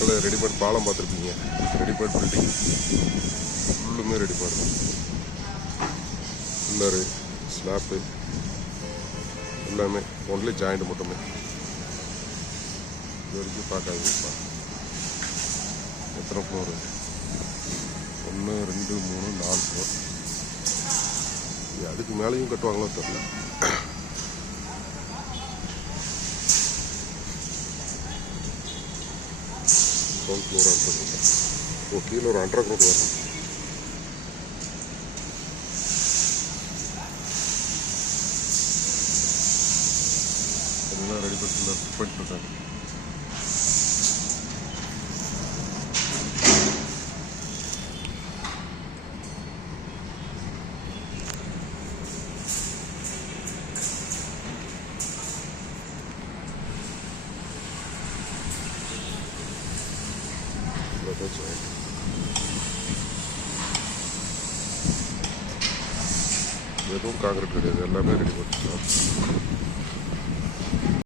பக்கத்தில் ரெடிமேட் பாலம் பார்த்துருப்பீங்க. ரெடிமேட் பில்டிங் ஃபுல்லுமே ரெடிமேட் தான் பில்லரு ஸ்லாப்பு எல்லாமே. ஒன்லி ஜாயிண்ட் மட்டுமே. இது வரைக்கும் பார்க்காதீங்கப்பா எத்தனை ஃப்ளோரு ஒன்று ரெண்டு மூணு நாலு ஃப்ளோர் அதுக்கு மேலேயும் கட்டுவாங்களோ தெரியல. கிரவுண்ட் ஃப்ளோர் அண்டர் ஓ கீழே ஒரு அண்டர் கிரவுண்ட் வரும் எல்லாம் ரெடி பண்ணி பண்ணிட்டு இருக்காங்க. இவ்வளோதான் joint. எதுவும் காங்கிரட் கிடையாது எல்லாமே ரெடி பண்ணிக்கலாம்